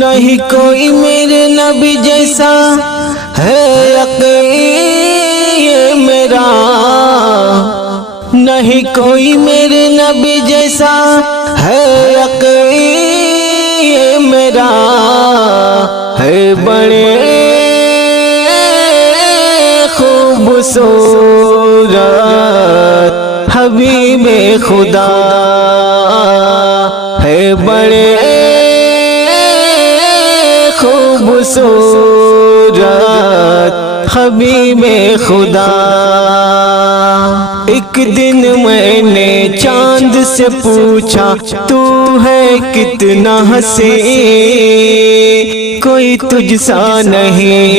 نہیں کوئی میرے نبی جیسا ہے یقین میرا، نہیں کوئی میرے نبی جیسا ہے یقین میرا، ہے بڑے خوبصورت حبیب خدا، ہے بڑے خوبصورت حبیب خدا۔ ایک دن میں نے چاند سے پوچھا تو ہے کتنا حسین، کوئی تجھ سا نہیں۔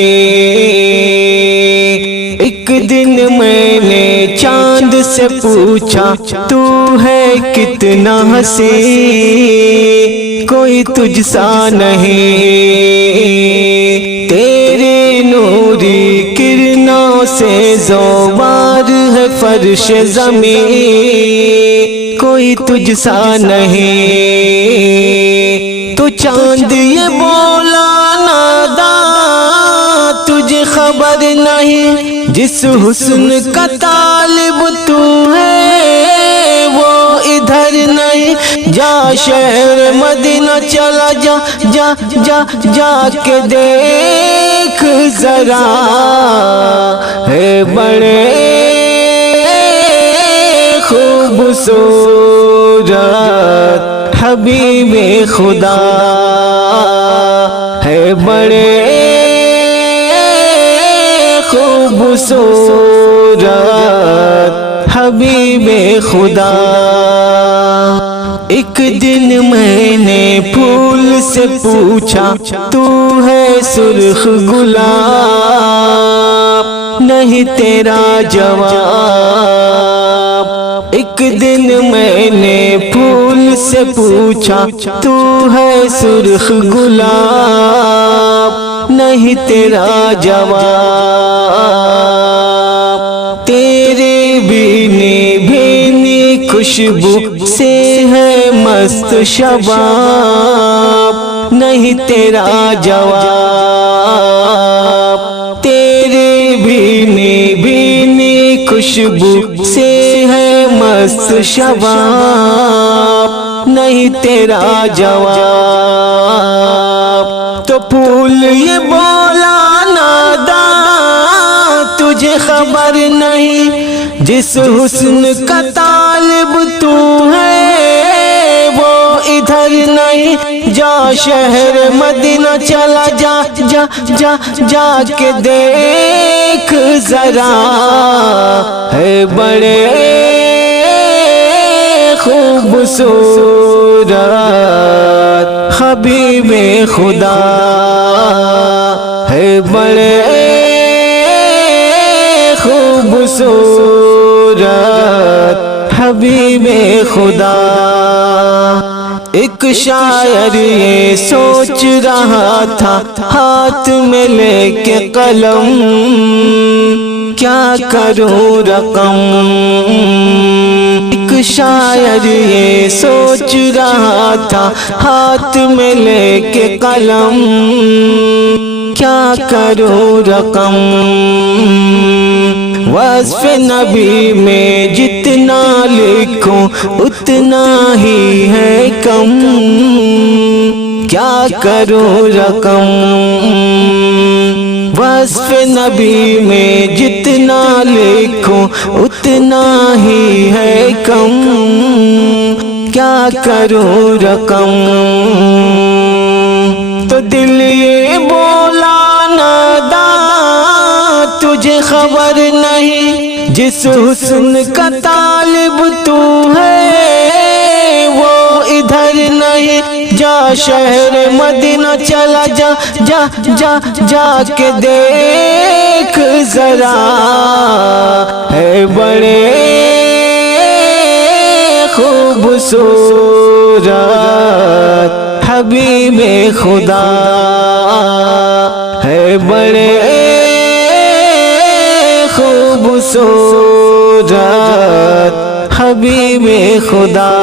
ایک دن میں نے چاند سے پوچھا تو ہے کتنا حسین، کوئی تجھ سا نہیں۔ تیرے نوری کرنوں سے زوبار ہے فرش زمین، کوئی تجھ سا نہیں۔ تو چاند یہ بولا ناداں تجھے خبر نہیں، جس حسن کا طالب تو ہے وہ ادھر نہیں۔ جا شہر مدینہ چلا جا جا جا جا کے دیکھ ذرا، ہے بڑے خوبصورت حبیب خدا، ہے بڑے خوبصورت حبیب خدا۔ ایک دن میں نے پھول سے پوچھا تو ہے سرخ گلاب، نہیں تیرا جواب۔ ایک دن میں نے پھول سے پوچھا تو ہے سرخ گلاب، نہیں تیرا جواب۔ تیرے بھینے بھینے خوشبو سے ہے مست شباب، نہیں تیرا جواب۔ تیرے بھینے بھینے خوشبو سے ہے مست شباب، نہیں تیرا جواب۔ تو پھول یہ بولا ناداں تجھے خبر نہیں، جس حسن کا طالب تو ہے وہ ادھر نہیں۔ جا شہر مدینہ چلا جا جا جا جا کے دیکھ ذرا، ہے بڑے خوبصورت حبیب خدا، ہے بڑے خوبصورت حبیب خدا۔ ایک شاعر یہ سوچ رہا تھا ہاتھ میں لے کے قلم، کیا کروں رقم۔ ایک شاعر یہ سوچ رہا تھا ہاتھ میں لے کے قلم، کیا کروں رقم۔ وصف نبی میں جتنا لکھوں اتنا ہی ہے کم، کیا کروں رقم۔ وصف نبی میں جتنا لکھوں اتنا ہی ہے کم، کیا کروں رقم۔ تو دل یہ بولا ناداں تجھے خبر نہیں، جس حسن کا طالب تو ہے وہ ادھر نہیں۔ جا شہر مدینہ چلا جا جا جا جا کے دیکھ ذرا، ہے بڑے خوبصورت حبیب خدا، ہے بڑے خوبصورت حبیب خدا۔